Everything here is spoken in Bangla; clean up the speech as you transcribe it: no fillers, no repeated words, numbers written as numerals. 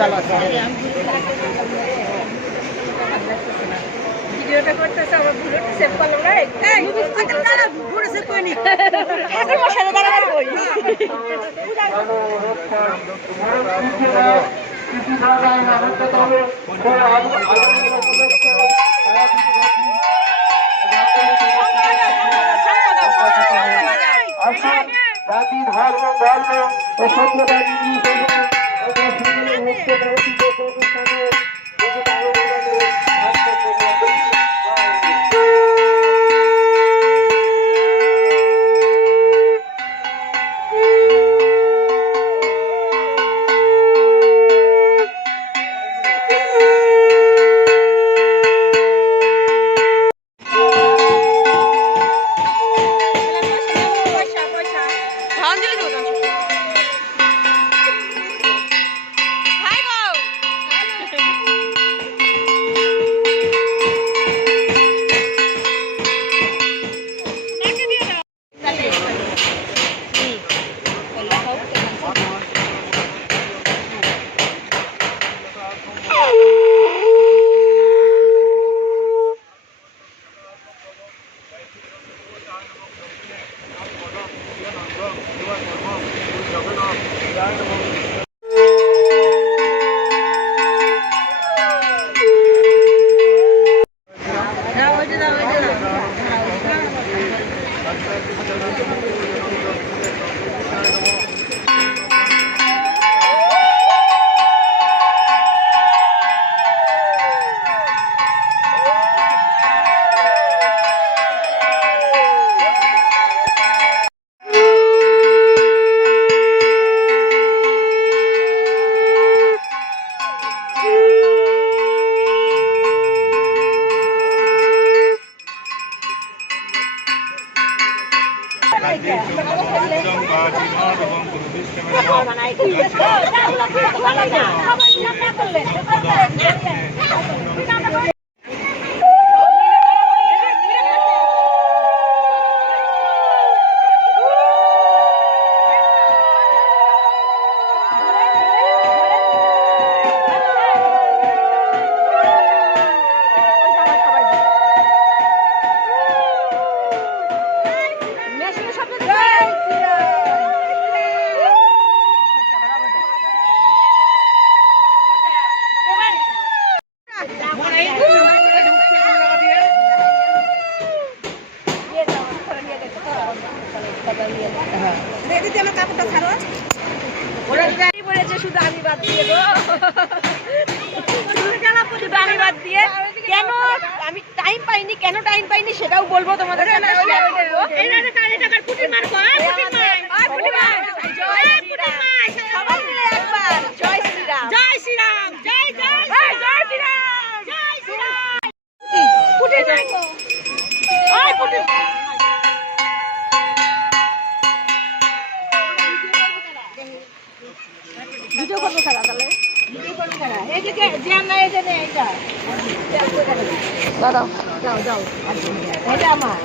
ভালো আছে। ভিডিওটা করতেছে আমার বুলেট সেভ করলাম না। এই বুলেট সেভ করিনি। এখন মশারে দাঁড়াবার কই। জাতি ধর্ম বর্ণ ও সম্প্রদায় শুধু আমি বাদ দিয়ে গো, শুধু আমি বাদ দিয়ে। কেন আমি টাইম পাইনি, কেন টাইম পাইনি সেটাও বলবো তোমাদের সাথে। সবাই মিলে একবার জয় শ্রীরাম, জয় শ্রীরাম, জয় জয় জয় শ্রীরাম, জয় শ্রীরাম। পুটির মার গো, ওই পুটির ভিডিও করবো খারাপ তাহলে ভিডিও করবো খারাপ। এইদিকে জ্যাম না, এই যে এইটা দাঁড়াও, যাও যাও, এটা আমার।